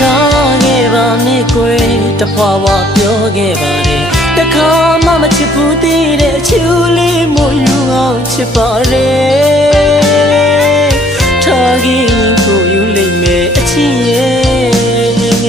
ထားခဲ့ပါနဲ့ကွယ်တဖွာဖွာပြောခဲ့ပါတယ်တခါမှမချစ်ဘူးသေးတဲ့အချူလေးမို့ယူအောင်ချစ်ပါတယ်ထားခဲ့ရင်ကိုယူလိမ့်မယ်အချစ်ရဲ့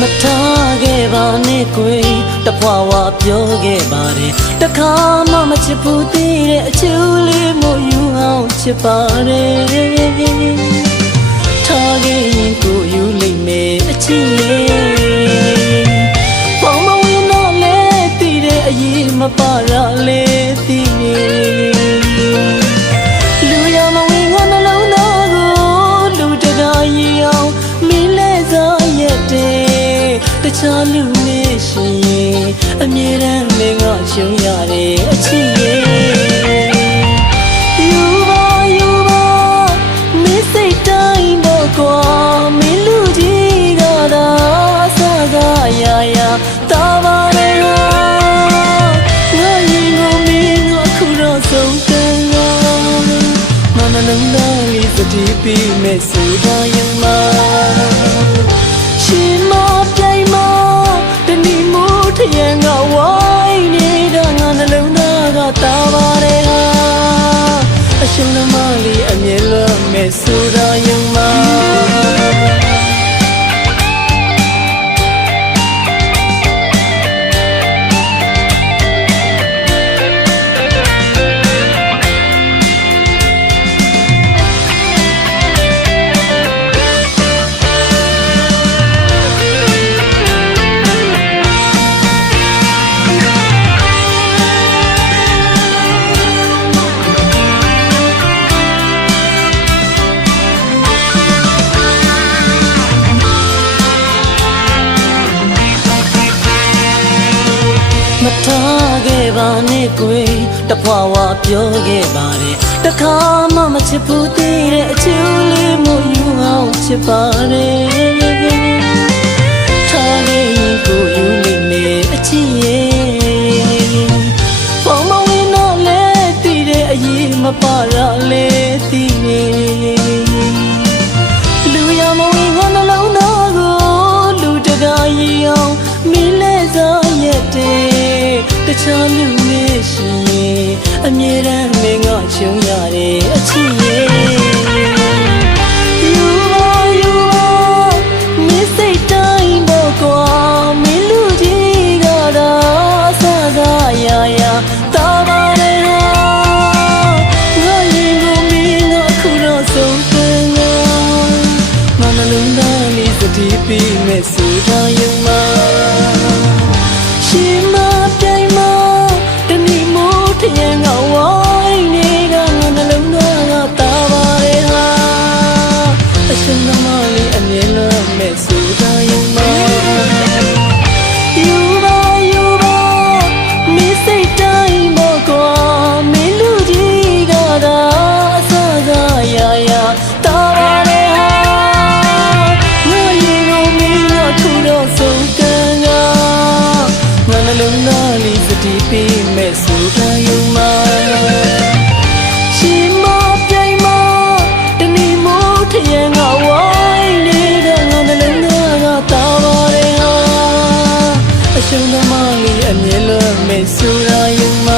မထားခဲ့ပါနဲ့ကွယ်တဖွာဖွာပြောခဲ့ပါတယ်တခါမှမချစ်ဘူးသေးတဲ့အချူလေးမို့ယူအောင်ချစ်ပါတယ်ထားခဲ့ရင်ကိုယူလိမ့်မယ်အချစ်ရဲ့ပေါင်းမဝင်တော့လဲတည်တဲ့အရေးမပါရလဲတည်လူရမဝင်ငါနှလုံးသားကိုလူတကာရီအောင်မင်းလဲစားရက်တဲ့တခြားလူနဲ့ရှိရင်အမြဲတမ်းမင်းကရှုံးရတဲ့အချစ်ရဲ့ယူပါယူပါမင်းစိတ်တိုင်းတော့ကွာမင်းလူကြီးကသာစကားရာရာတာပါလေငါရင်ကိုမင်းကခုတော့ဆုံးတယ်မမလုံးသားလေးစတိပြီးမဲ့ဆိုတာရင်မရှင်မပြိုင်မတဏီမို့ထရံကဝိုင်းနေတာငါနှလုံးသားကတာပါတယ်ဟာအရှင်သမားလေးအမြဲလွတ်မဲ့ဆိုတာရင်မမထားခဲ့ပါနဲ့ကွယ်တဖွာဖွာပြောခဲ့ပါတယ်တခါမှမချစ်ဘူးသေးတဲ့အချူလေးမို့ယူအောင်ချစ်ပါတယ်ထားခဲ့ရင်ကိုယူလိမ့်မယ်အချစ်ရဲ့ပေါင်းမဝင်တော့လဲတည်တဲ့အရေးမပါရလဲတည်နေလူရမဝင်ငါနှလုံးသားကိုလူတကာရီအောင်မင်းလဲစားရက်တဲ့တခြားလူနဲ့ရှိရင်အမြဲတမ်းမင်းကရှုံးရတဲ့အချစ်ရဲ့ယူပါယူပါမင်းစိတ်တိုင်းတော့ကွာမင်းလူကြီးကသာစကားရာရာတာပါလေဟာငါရင်ကိုမင်းကခုတော့ဆုံးတယ်ငါနှလုံးသားလေးစတိပြီးမဲ့ဆိုတာရင်မရှင်မပြိုင်မတဏီမို့ထရံကဝိုင်းနေတာငါနှလုံးသားကတာပါတယ်ဟာအရှင်သမားလေးအမြဲလွတ်မဲ့ဆိုတာရင်မယူပါယူပါမင်းစိတ်တိုင်းတော့ကွာမင်းလူကြီးကသာစကားရာရာတာပါတယ်ဟာငါရင်ကိုမင်းကထူတော့ဆုံးတယ်ငါနှလုံးသားလေးစတိပြီးမဲ့ဆိုတာရင်မရှင်မပြိုင်မတဏီမို့ထရံကဝိုင်းနေတာငါနှလုံးသားကတာပါတယ်ဟာအရှင်သမားလေးအမြဲလွတ်မဲ့ဆိုတာရင်မ